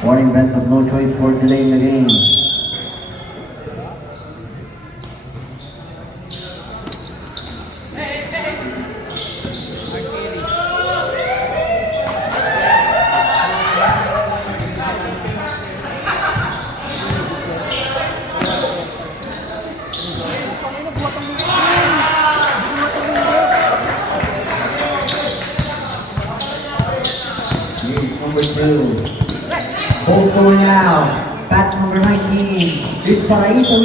Warning, bets of no choice for today in the game. Here's number 2. Both going out. Bat number 19. It's Paraíso.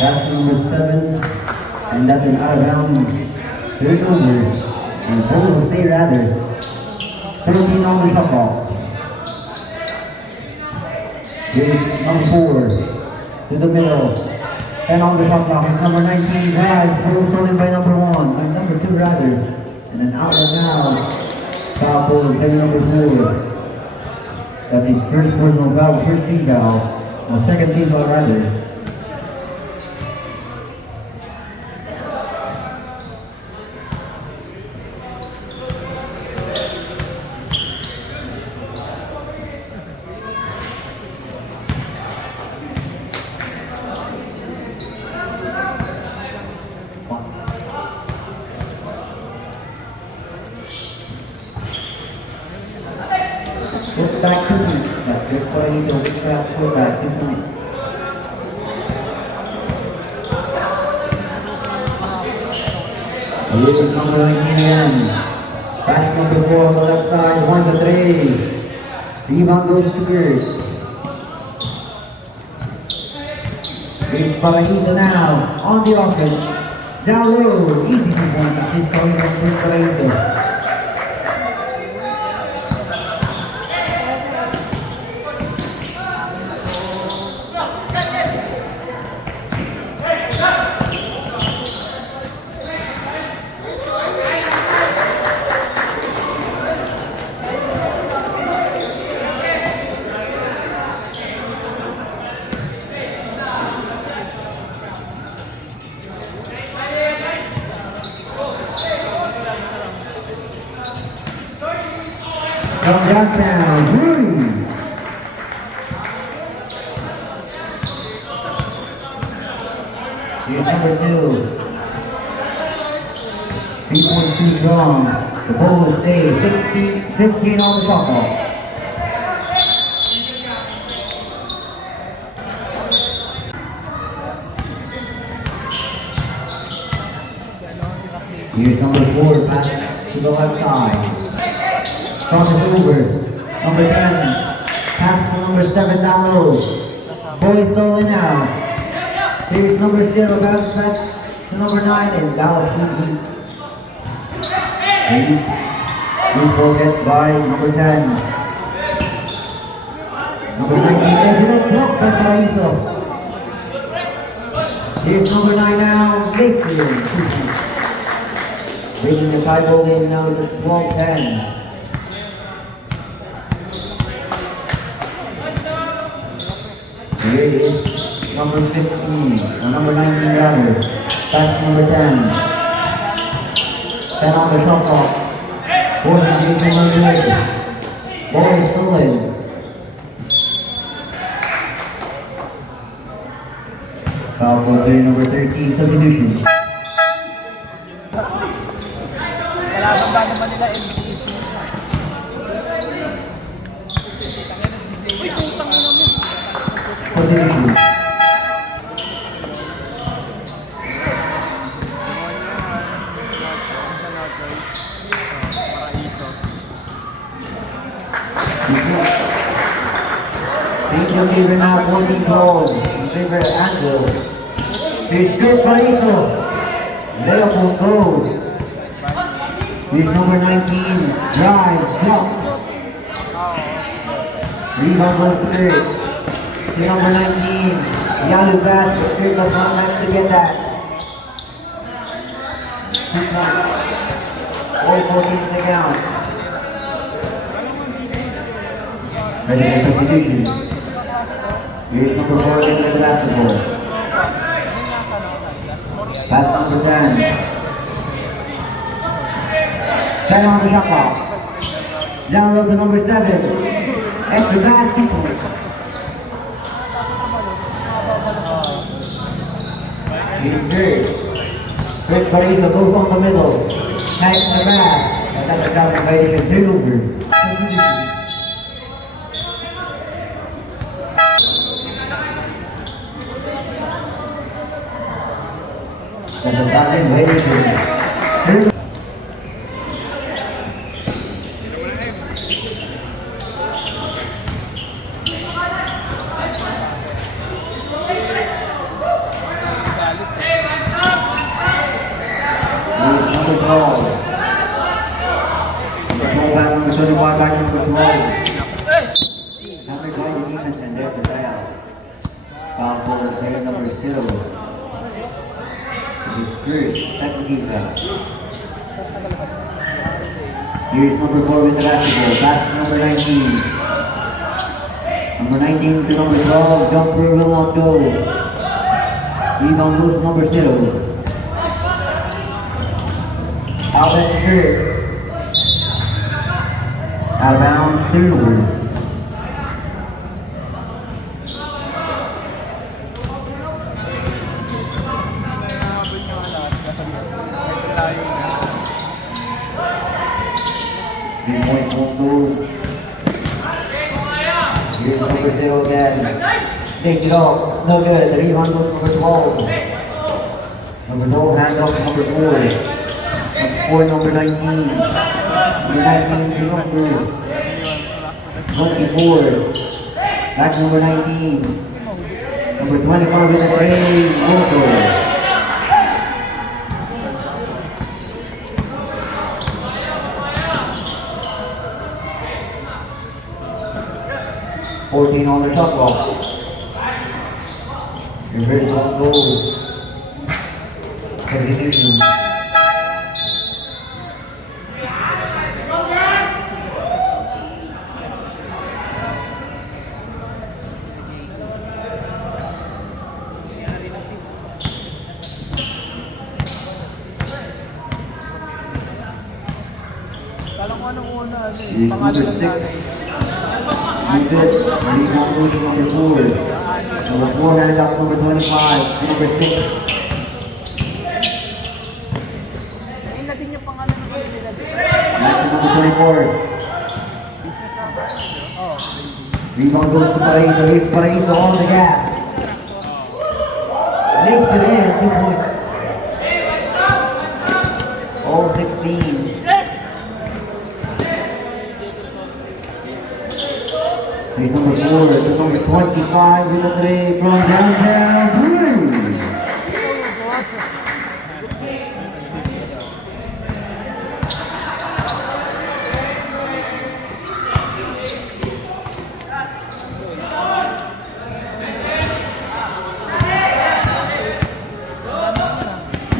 That's number 7, and that's an out of bounds. Third over, and both will stay rather. 13 on the shot ball. Here's number 4 to the middle. 10 on the shot clock. Number 19 drives, both stolen by number 1, and number 2 rather. And an out and now. Foul forward, heavy number 4. That's his first personal foul, first team foul. Well, second team foul rather. Put back 2 points. That's good for you to put back 2 points. Here's number 19 again. Pass number 4 on the left side. 1 to 3. Rebound goes to Gert. Here's Paraíso now on the offense. Down low. Easy 2 points. He's coming up with Paraíso. From downtown, Rudy. Here's number 2. 3.2 strong. The ball will stay 15 on the shot ball. Here's number 4, pass to the left side. Cross is over. Number 10. Pass to number 7 down low. Ball is stolen now. Here's number 0. Bounce back to number 9 and Dallas City. Good ball gets by number 10. Number 19 is blocked by Paraíso. Here's number 9 now, Mason. Bringing the tie ball in now to 12-10. Here is number 15, or number 19 rather. That's number 10. 10 on the shot clock. 40 Jason Rodriguez. Ball is stolen. Foul ball play number 13, substitution. Kalaban ba naman nila MVP? Uy, putang ina mo. Substitution. Angel giving out 14 goals in favor of Anvil. Here's Chris Barito. Leopold goal. Here's number 19. Drive, jump. Rebound goes to third. Here's number 19. Yalu pass, but Chris does not manage to get that. 2 points. All 14 to the count. Ready for substitution. Here's number 4 into the basketball. Pass number 10. 10 on the shot clock. Down low to number 7. Extra basket. Here's third. Chris Barito goes on the middle. Tight in the back. And that's a double violation. Turnover. That's a double violation. Here's number 4 with the basketball. Back to number 19. Number 19 to number 12. Jumper will not go. Rebound goes to number 0. Out at the third. Out of bounds, turnover. Here's number 0 again. Take it off. No good. The rebound goes to number 12. Number 12 hands off to number 4. Number 4, number 19. Number 19 to number 24. Back to number 19. Number 25 with the play. 14 on the shot clock. You're ready to go. Substitution. Kala ko anong una, Number 6. Number 4. Number 4 hands up number 25. Number 6. Ayun na din yung pangalan ng nila. Back to number 24. Rebound goes to Paraíso. Here's Paraíso on the gas. Makes it in. 2 points. All 16. Here's number 4 to number 25 with the play from downtown.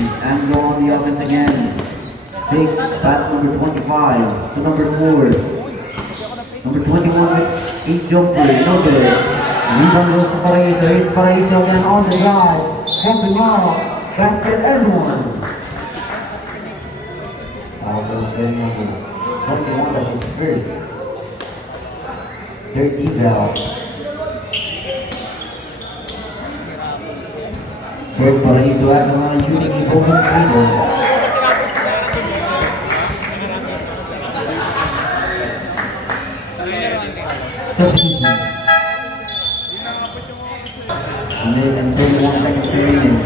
And go on the offense again. Big pass number 25 to number 4. Number 21 with 8 jumper. No good. Rebound goes to Paraiso. Here's Paraiso again on the drive. Jumping off. Basket everyone. Foul goes getting over. 21, that's his first. 13 foul. First Paraiso at the line shooting the open table. Substitution. 131 seconds remaining.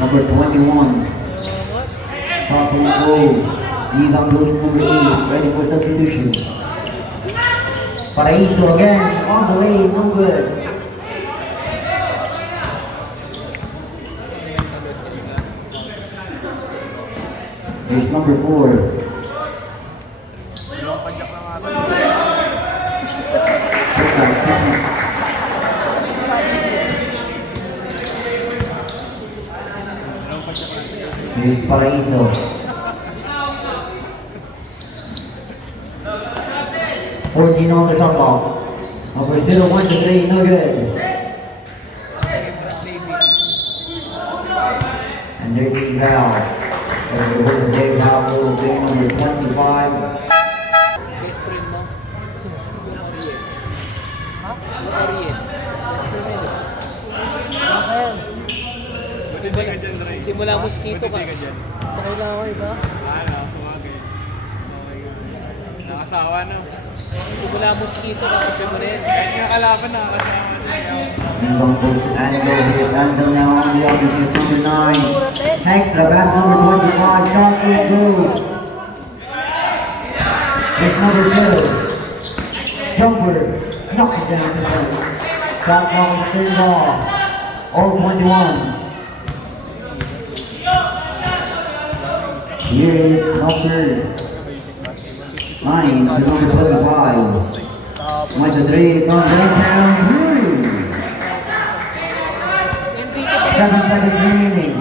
Number 21. Top of the goal. He's on goal number 8. Ready for substitution. Paraiso again. On the way. No good. Here's number 4. Here's Paraiso. Fourteen on the shot clock. Number 01 to 3, no good. And there's the foul. There's the big foul rule, game number 25. Best friend mo? Ha? Ariel. Best friend mo. Rafael. Simula mosquito ka. Takay na ako, iba? Sumagay. Nakasawa no. Simula mosquito ka. Kapit mo rin. Kahit nga kalaban nakakasawa na. Inbound goes to Anvil. Here's Anvil now on the offense. Here's number 9. Extra pass number 25. Shot is good. Here's number 2. Jumper. Knocks it down to the net. Shot clock is turned off. All 21. Here is number 9 to number 75. Number 3 from downtown. 7 seconds remaining.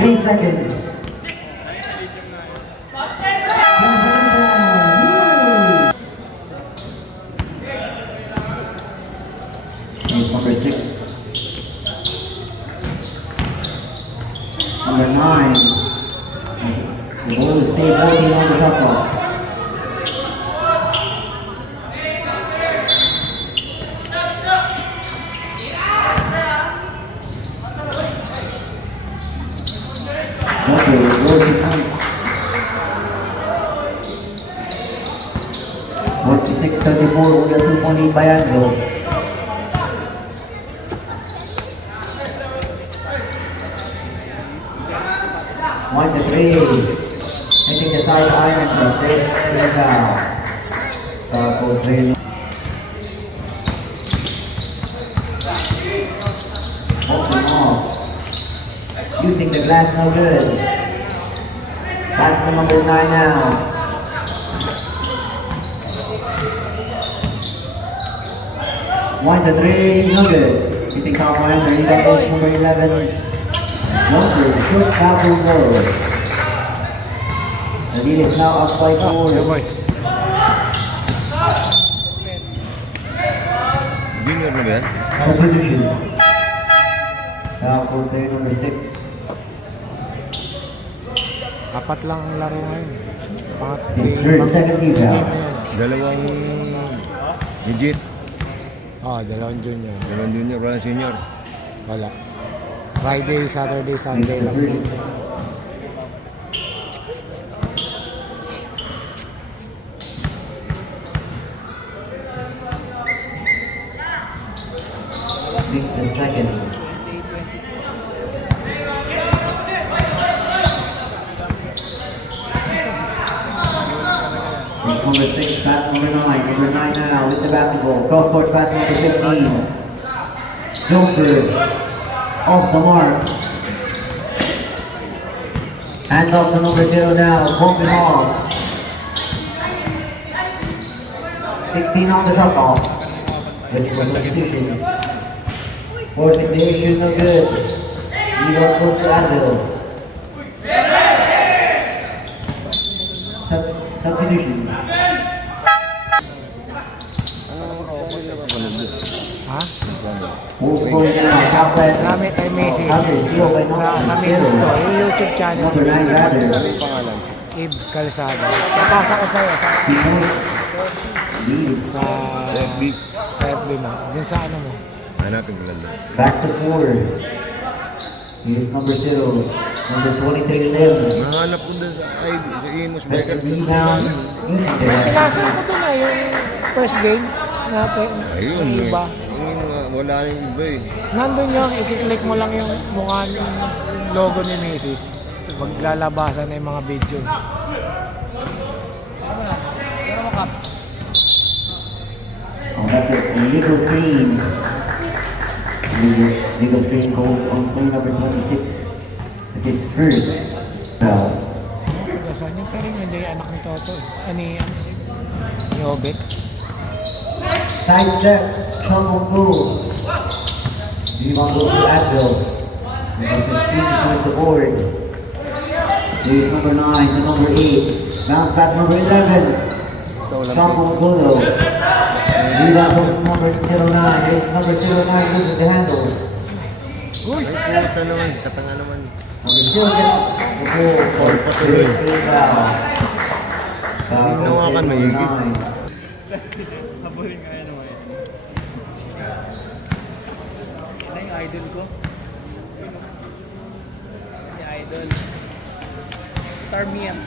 3 seconds. Here's number 6. Number 9. The ball is stay holding on the shot clock. Okay, goal to count. 46-34, we got 2-point lead by Anvil. One to 3. Hitting the side iron for 6 to the foul. Taco 3. Open off. Using the glass, no good. That's the number 9 now. One to 3, no good. Hitting top line, there you go, number 11. Number 6 tackle goal. The lead is now up by 4. Junior na ba yan? Substitution. Tackle player number 6. Apat lang ang laro ngayon. Third second eval. Dalawang legit. Dalawang junior. Dalawang junior, walang senior. Wala. Friday, Saturday, Sunday lang. The second. Number 6, pass number 9. Number 9 now with the basketball. Cross court pass number 15. Jumper. Off the mark. Hand off to number 0 now. Bumping off. 16 on the shot off. Ready for substitution. Fourth ignition, no good. Lead on goes to anvil. Substitution. Ha? Move forward now, Southwest. Sa amin kay Mrs. Zero by Sa Mrs. ko, yung YouTube channel Number ni 9 Mrs. rather. Anong pangalan? Ib Calzada. Napasa ko sa'yo sa, Lead. FB. sa FB mo. Din sa ano mo. Hanapin ko lang doon. Back to 4. Here's number 0. Number 23 left. Nahanap ko doon sa imus. Let's rebound. Nasa ko to na yung first game natin. Ayun Yung eh. iba. Yung wala yung iba eh. Nandun yung, i-click mo lang yung mukha ng logo ni Mrs. Maglalabasan na yung mga video. Oh, that's a legal screen. Legal screen goes on play number 26. That is first. Foul. Saan yung pero hindi yung anak ni Toto eh. Ani, ni Obet. Side check. Trouble goal. Rebound goes to Advil. Number 15 is the board. Here's number 9 to number 8. Bounce back number 11. Ito lang. Trouble goal. Rebound goes to number 09. Here's number 09 loses the handle. Ay, puta naman. Katanga naman. Number 0 gets the goal for Patuloy. foul. Hindi nawakan, may higit. Habulin nga yan naman. Yan yung idol ko. Si Idol. Sarmian.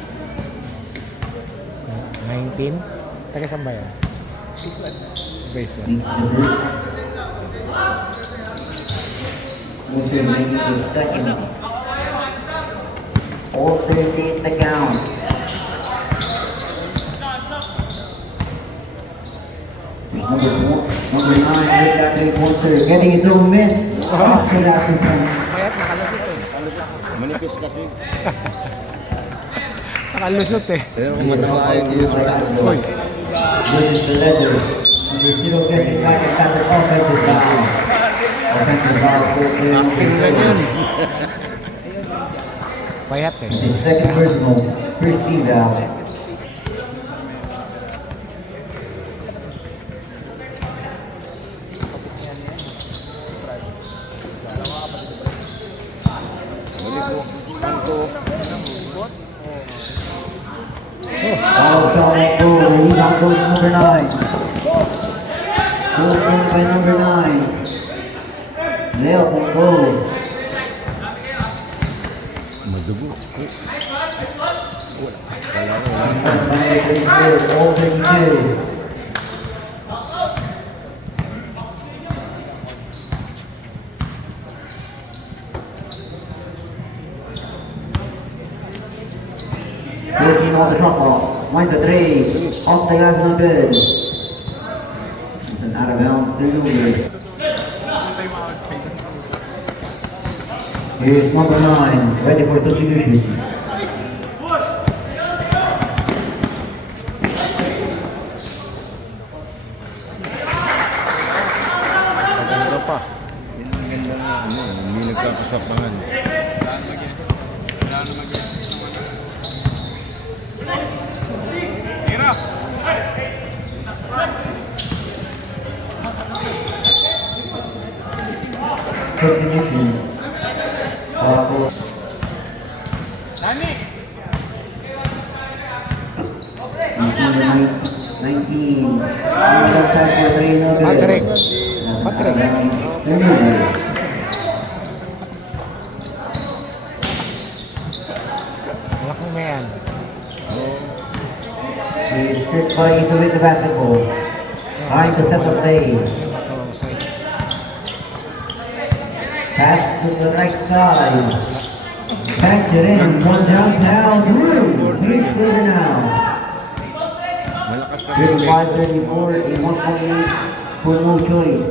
19. Taga saan ba yan? This one. Base one. Move to 92 seconds. All 38 to count. Number 9, Rick Ackley Porter, getting his own miss. After that, Kaya't nakalusot eh. Manipis kasi. Nakalusot eh. Pero kung matabayan dito. Uy. this is the leather. Number 0 gets it back and that's an offensive foul. Offensive foul, Acting lang yun. Payat eh. Second personal, first team foul. Foul shot and goal. The rebound goes to number 9. Goal scored by number 9. Nailed and goal. Madugo. Wala na. All 32. Working on the drop off. Winds the three. Off the glass, no good. It's an out of bounds, 3 Here's number 9, ready for substitution. Maganda pa. Hindi nagkakasapangan. Substitution. Nani! Number 19. Outside for 3, no good. Patrick. Patrick. Anak mo yan. He's tricked by to win the basketball. Trying to set the play. Yung matawang side. Pass to the right side. Back it in. One downtown. Through. He's clear now. Malakas pa Here's rin. 5:34 and 1:28 for no choice.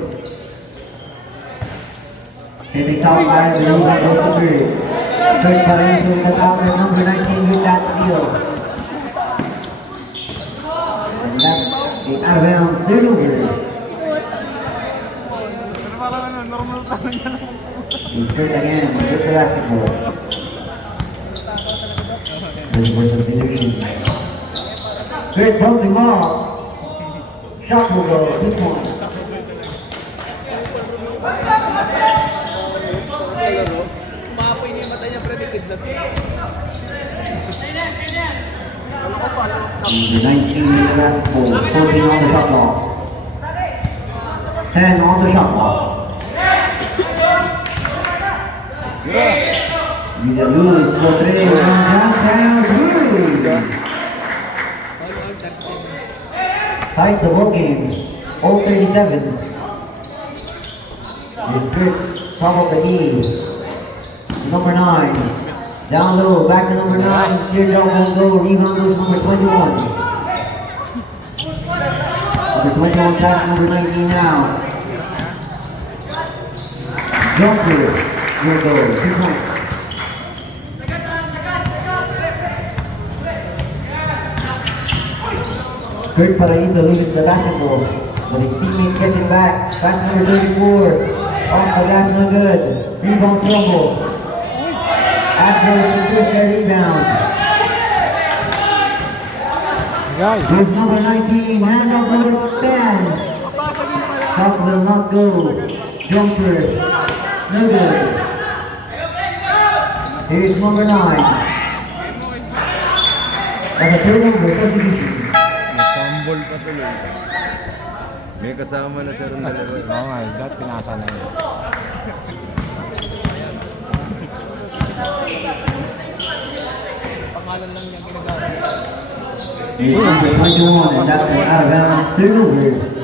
And they talk about it. They don't go to third. Third by into the outer number 19 with that steal. And that's the out of bounds. Turnover. He's first again, good for basketball. This was a big game. Good bumping off. Shot will go, 2 points. Maapoy niya yung mata niya, pero may kidlat. Number 19 in the basketball, 14 on the shot clock. 10 on the shot clock. Need a lose for 3 from downtown. Tied the ball game, 0-37. It's good, top of the key. Number 9, down low, back to number 9. Teardrop will go, rebound goes number 21. Number 21 back to number 19 now. Jumper will go, 2 points. Kurt Paraíso loses the basketball, but his teammate gets it back. Back number 34, off the glass, no good. Rebound trouble. After their rebound. Guys, Here's number 19, hand off number 10. Shot will not go. Jumper, no good. Here's number 9. That's a turnover, substitution. Nasambol pa tuloy. May kasama na siya rin dalawa. oo nga, that pinasa na yun. Pangalan lang niya ginagamit. Here's number 21, and that's an out of bounds turnover.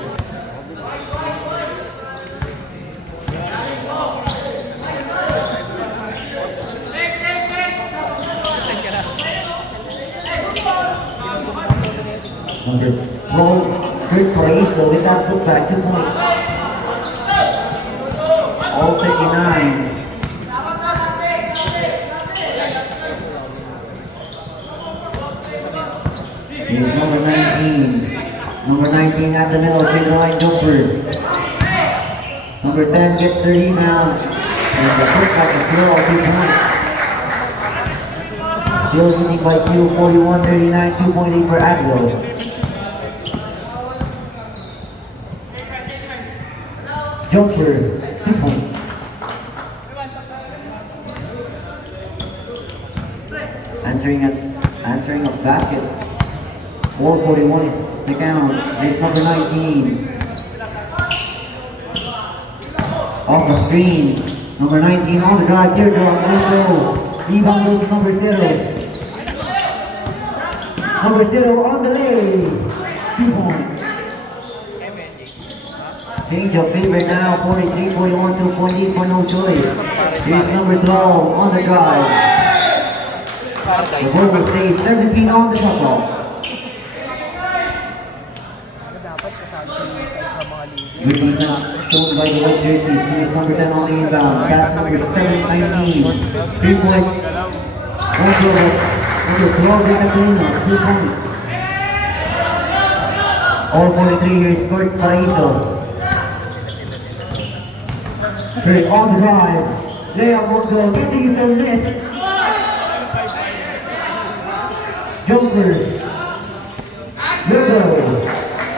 Number 12, Chris Paraíso with that putback, 2 points. All 59. Here's number 19. Number 19 at the middle, big line jumper. Number 10 gets the rebound. And the putback is still 2 points. Still leading by 2, 41-39, 2.8 for Aglo. Jumper, 2 points. Answering a basket. 4:41 is the count. It's number 19. Off the screen. Number 19 on the drive. Teardrop. No. Rebound goes to number 0. Number 0 on the lay. 2 points. Change of favor now. 43-41, 2.8 for no choice. Here's number 12 on the drive. The ball will stay 17 on the shot clock. With the shown by the white jersey, here's number 10 on the inbound. Pass number 7-19. 3 points. One goal. Number 12 in Catalina. 2 points. All 43 here is Kurt Paraíso. Kurt on the drive. Layup won't go. Getting it from this. Jumper. Good.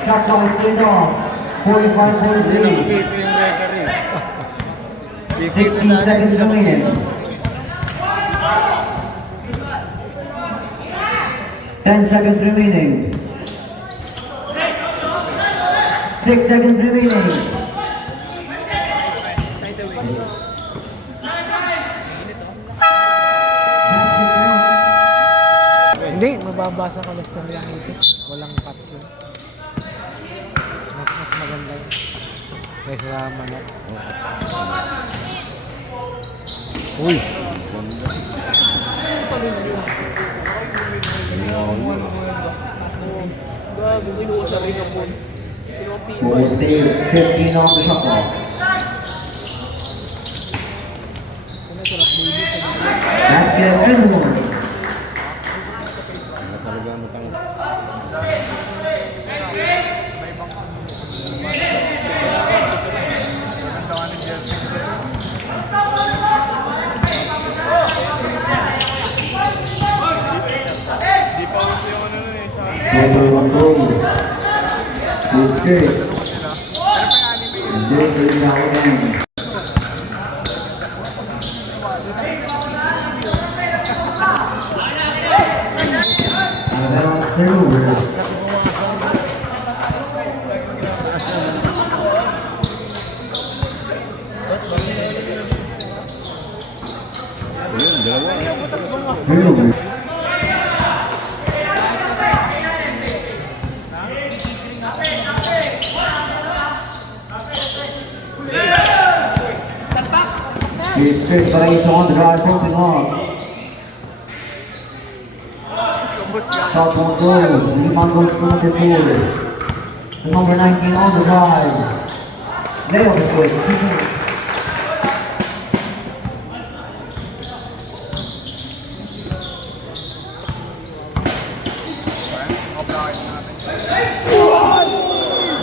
Shot clock is turned off. 45-43. Nakapito yung referee. 16 seconds remaining. 10 seconds remaining. 6 seconds remaining. Side away. Hindi, mababasa ka basta lang ito. Walang cuts yun. Mas maganda yun. Kaysa manok. Uy! Gago, kinuha sa ring po. Kinuha Who will stay 15 on the shot clock. Basket everyone. Talaga matang. Number 1 goal. Good kick. And then bring down again. And then on turnover. Yun, dalawa. Turnover. It's good, but he's on the drive, broken off. Shot won't go. Rebound goes to number 4. The number 19 on the drive. Nailed it with 2 points.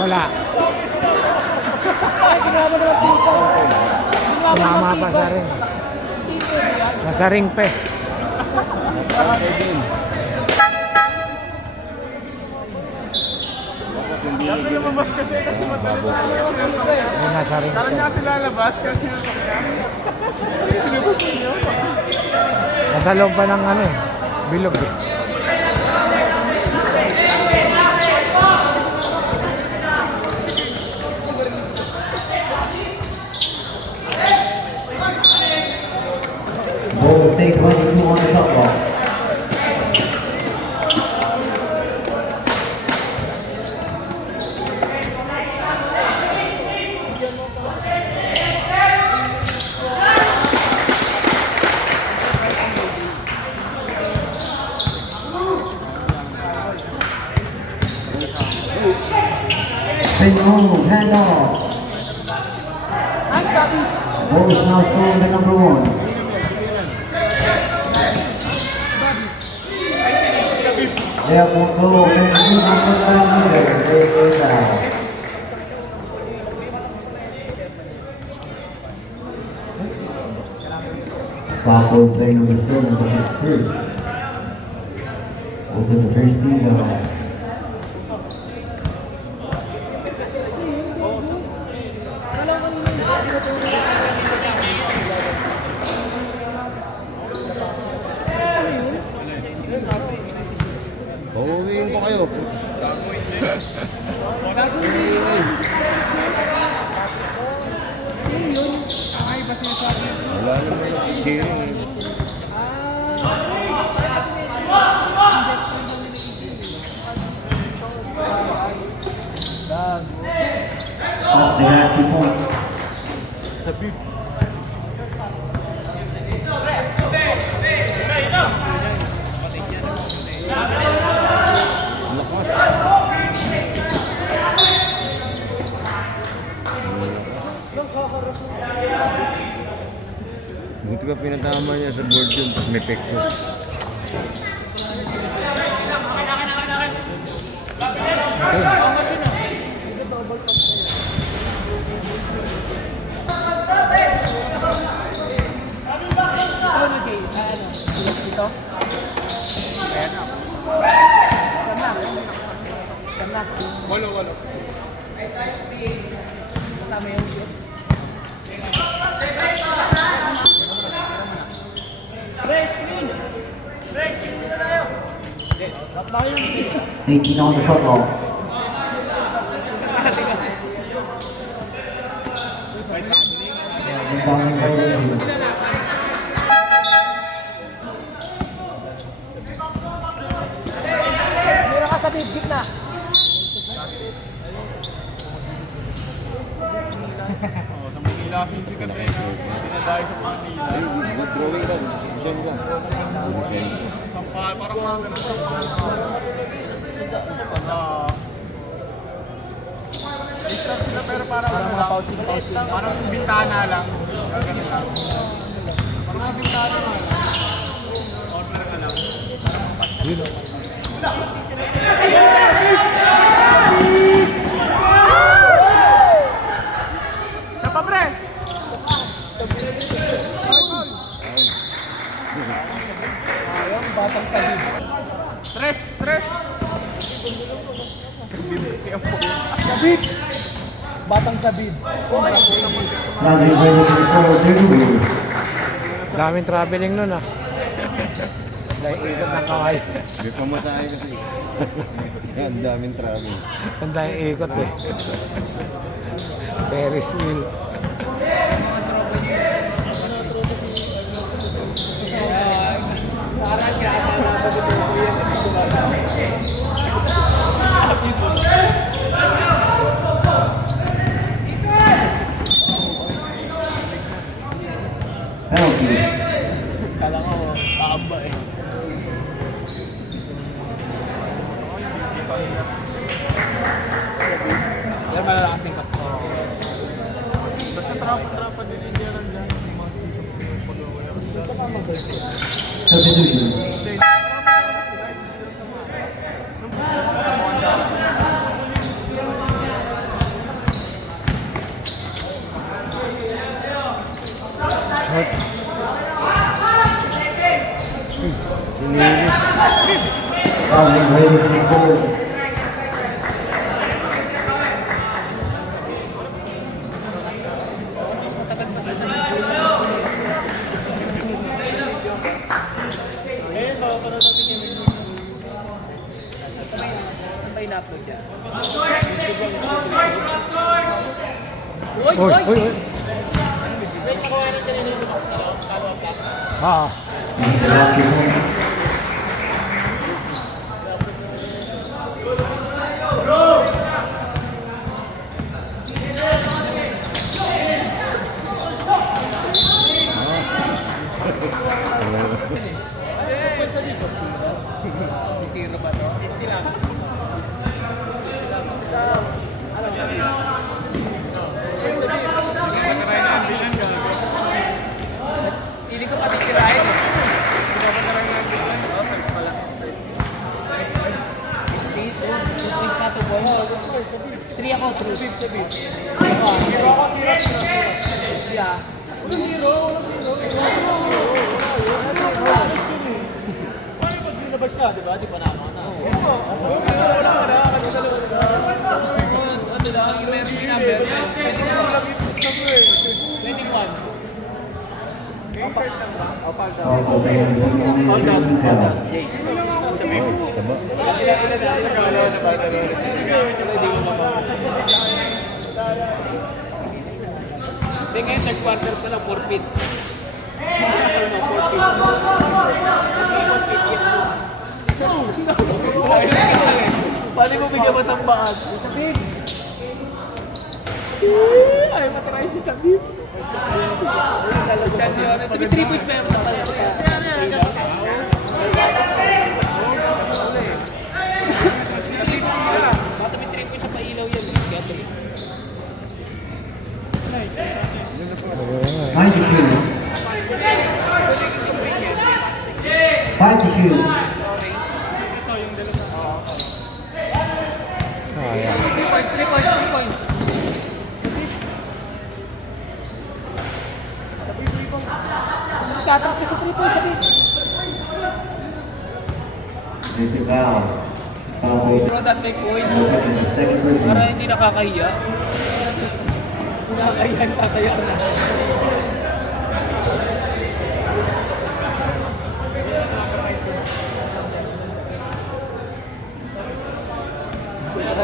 Wala. Tumama pa sa ring. Nasa ring pa eh. Sabi lumabas kasi matagal na Yung nasa ring pa. Parang nga sila lalabas kasi sinubos niyo. Nasa loob pa ng ano eh. Bilog eh. Ball will take 22 on the shot clock. Spin move, hand off. Ball is now thrown to number 1. Yeah, won't go. Then he won't put down either. They go down. Foul play number 7 for his first. Open the first lead down. Pauwiin ko kayo. Wala naman cheering eh. Oh, they have 2 points. Sa beef. Buti ka pinatama niya sa board yun, tapos may pektos. Walo. Kasama yung shoot. Eighteen on the shot clock. Yeah, down by 18. Meron ka sa bibig na. Sa Manila, physical trainer. Pinadayo sa Manila. Ay, good throwing ka. Busen ka. Busen. Parang mga ganun. Distance sila pero parang ano lang. Parang bintana lang. Ganun lang. Parang mga bintana lang. Corner ka lang. Isa pa pre! Ayun, batang sabi. Tres! Sabid! Batang sabid. Traveling by number 4, Daming traveling nun ah. Dahil ikot ng kaway. May pamasahe kasi. Ang daming travel. Ang daming ikot eh. Ferris wheel. Parang kinakatawa ko dito ko yan. penalty. Kala ko, paamba eh. Yan malalakas din ka. Basta trapa din hindi yan dyan. Substitution. Short. Traveling by number 4. Ang ba in-upload yan? Oy, oy, oy. Ah, Penalty point. Sisiro ba to? Hindi lang. Matry na anvil yan gabi. Hindi ko patitirahin. Matry na anvil yan. Oo, sabi pala. Three ako, true. Sabid. Zero ako, zero. Yeah. Paano pag dinabas siya, di ba? Di pa naman na. Ano lang, yung memory number. 21. Also by number 21. Taba. Hindi ngayon, third quarter pa lang, forfeit. Paano mo bigyan matambaan? Sabib! Ay, matry si Sabib. Chance yun. Ito 3 points pa yung sa bata may 3 points sa pailaw yan. Kaya tuloy. 92. 52. sayang. 3 points, 3 points, 3 points. Tatas ka sa 3 points, Sabib. This is foul. Foul. Bro, that make point. Second person. Para hindi nakakahiya. Nakakahiya, nakakahiya na.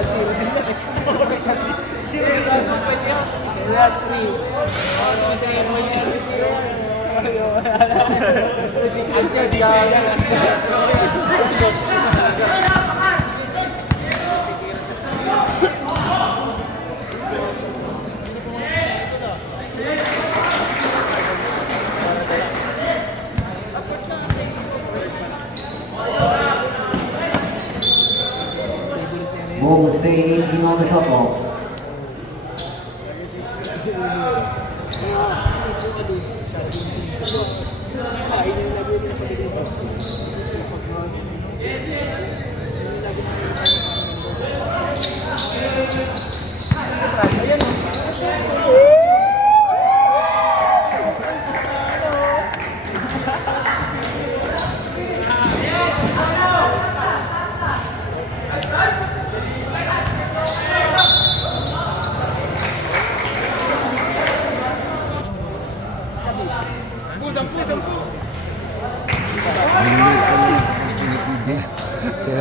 Zero din ba eh? Zero din ba? Kaya 3. Ball will stay 18 on the shot clock. Guys,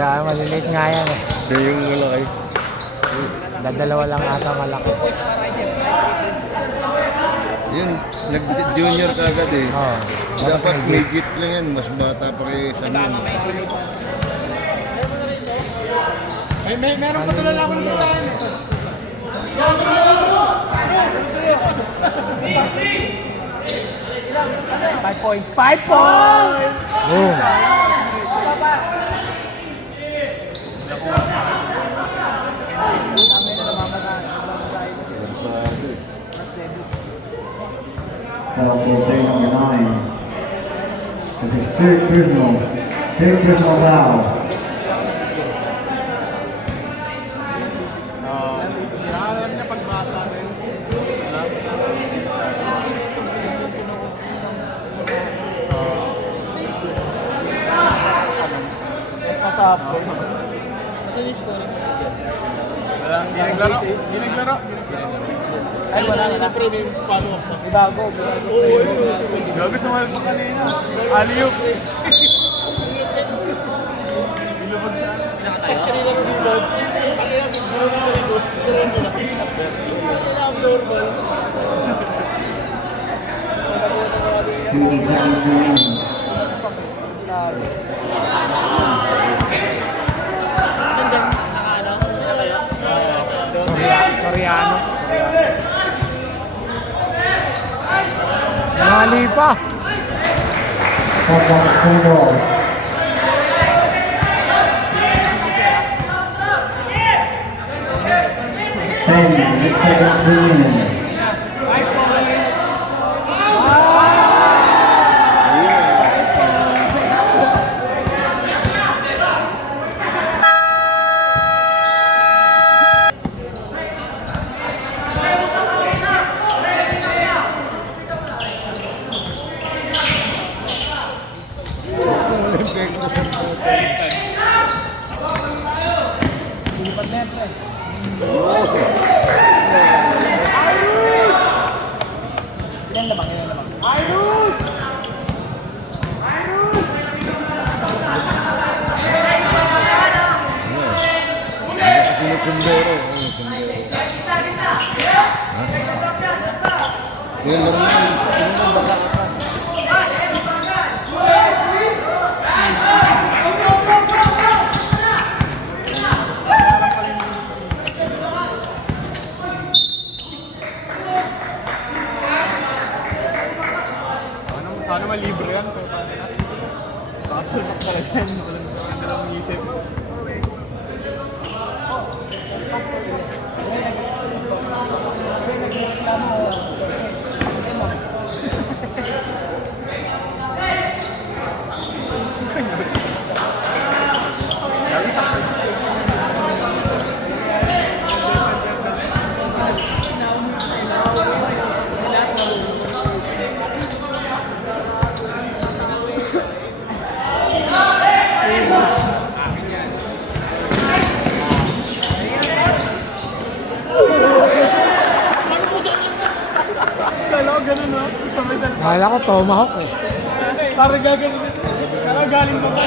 Kaya maliliit nga yan eh. Siya yung malaki. Dadalawa lang ata malaki. Yun, nag-junior ka agad eh. Oo. Dapat midget lang yan, mas bata pa rin sa amin. Meron pa tulala akong lutaan eh. 5 points. 5 points! Boom! Foul for play number 9. This is third personal foul. Alam niya pag bata rin. Kasapon. Kasi yung scoring. Hindi naglaro. Hindi naglaro. Ay, wala na. Pero yung follow-up na. Bago. Oo. Gabi sumalit mo kanina. Aliyok. Ilubag saan? Tapos kanina rin dito. Kaya yung gano'n sa likod. Turon mo na. Kaya ang normal. Shooting seconds remaining. Soriano. Mali pa. Top of full ball. Seconds remaining. Sundero. Yung normal. Sana malibre yan. Tapos talaga yan. Walang dalawang isip. Ganun no? Kala ko tomahawk eh. Parang gagawin. Parang galing pa ba?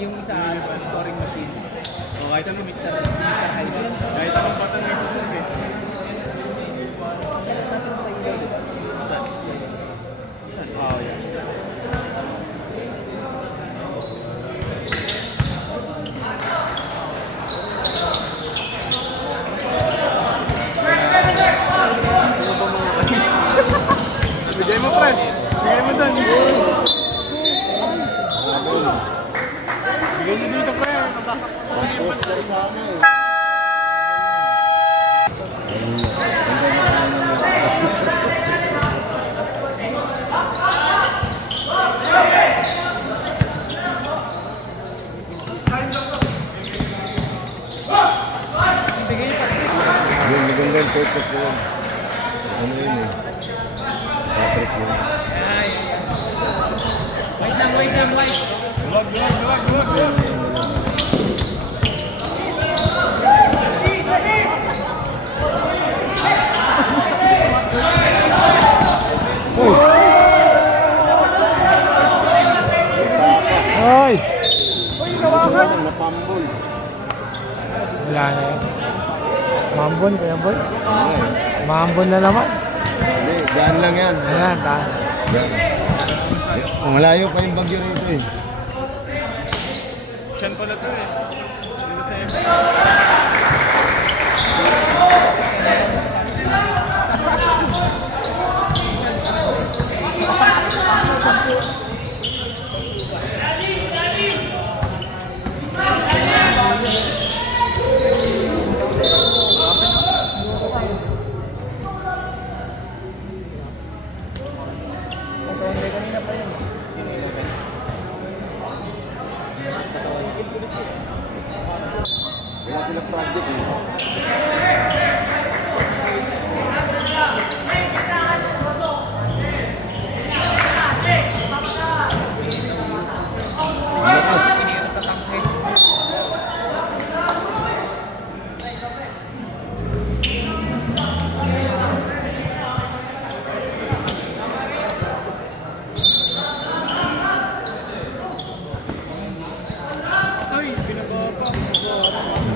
Yung sa scoring machine. O kahit ano Mr. Hyde. Kahit anong bata na ito sabi. Oh, yeah. Bigay mo, friend. Bigay mo doon. Bigay mo dito, friend. Yung maganda yung perfect yun. Ano yun eh. Patrick yun. Wait lang, wait. Luwag. Hoy! Uy, kawakan! Napambol. Wala na yun. Mambon, Kuya Boy. Wala eh. Mambon na naman. Hindi, dyan lang yan. Ayan, Dyan. Malayo pa yung bagyo rito eh. Siyan pala to eh. Dito sa Wala silang project eh.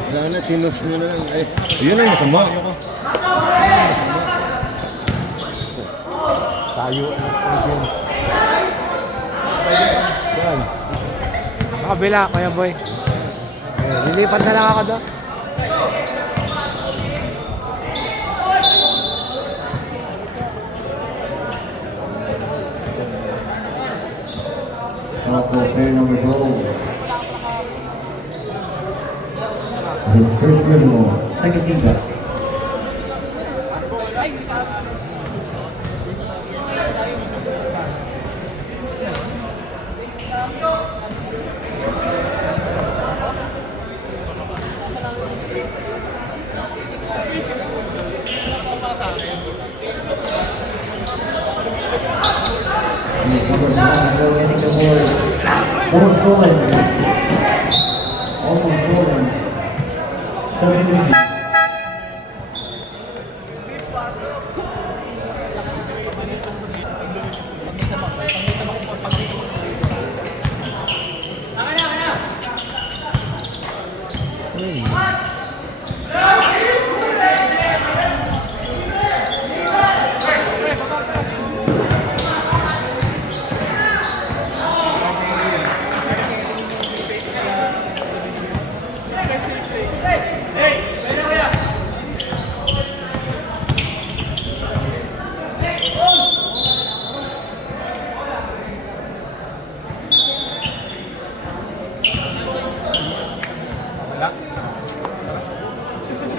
Sana tinus nyo na lang. Eh, yun ang masama. tayo. Yan. Kabila, Kuya Boy. Lilipat na lang ako doon. Stop for pair number 12. The first dribble, second team back. Getting the board. Almost scoring. Almost scoring. 17.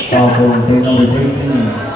Foul on play number 13.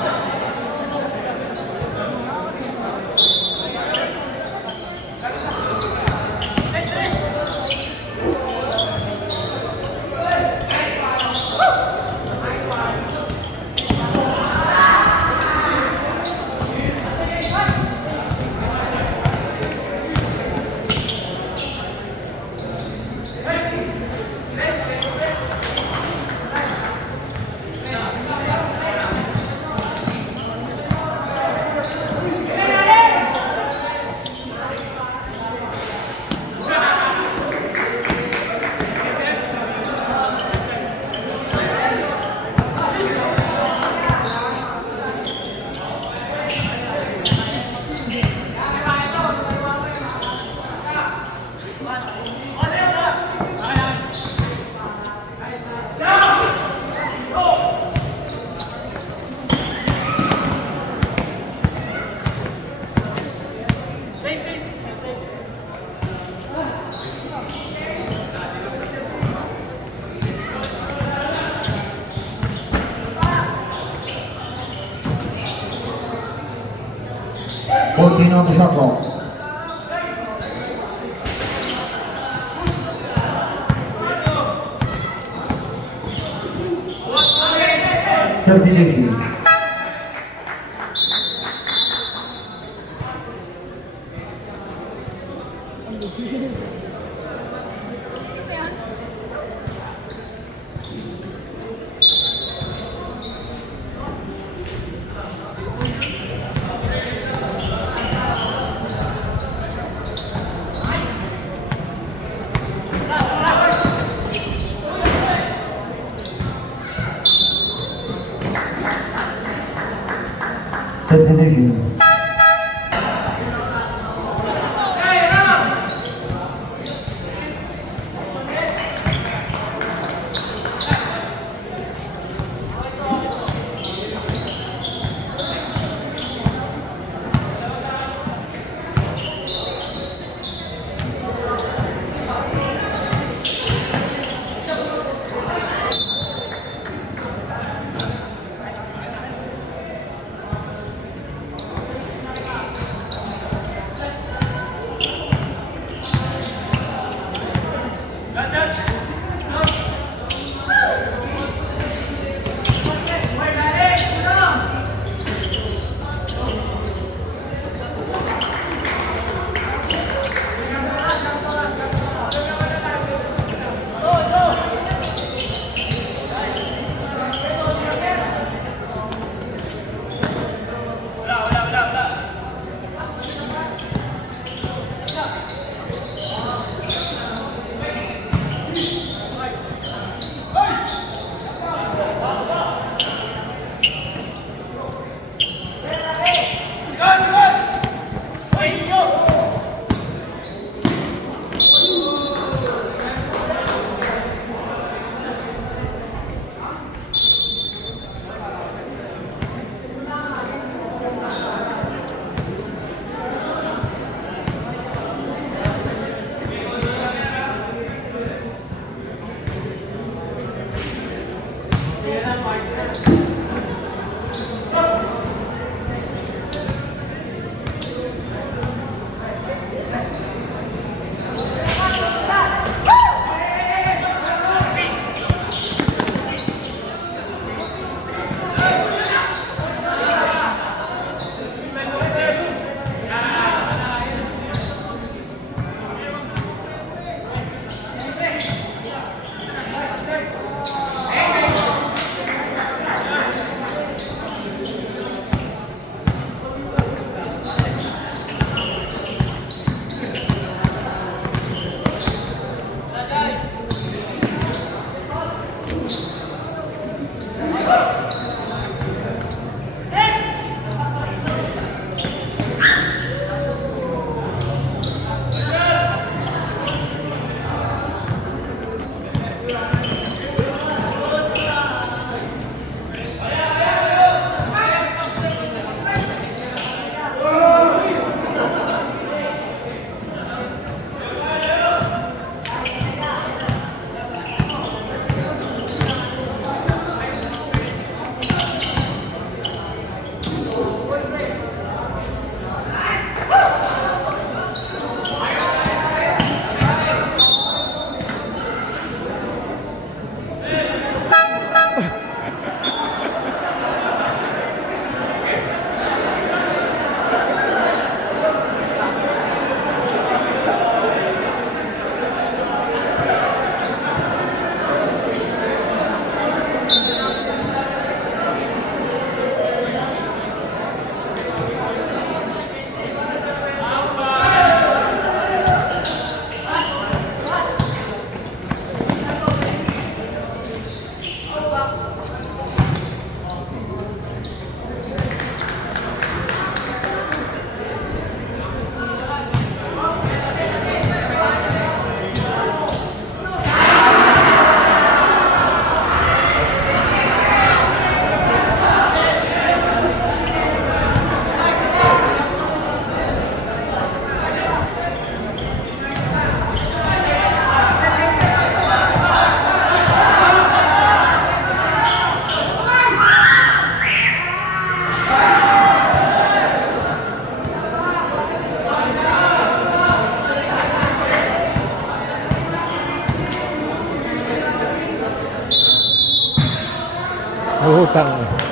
Fourteen on the shot clock. Substitution. Fifth division. Utang.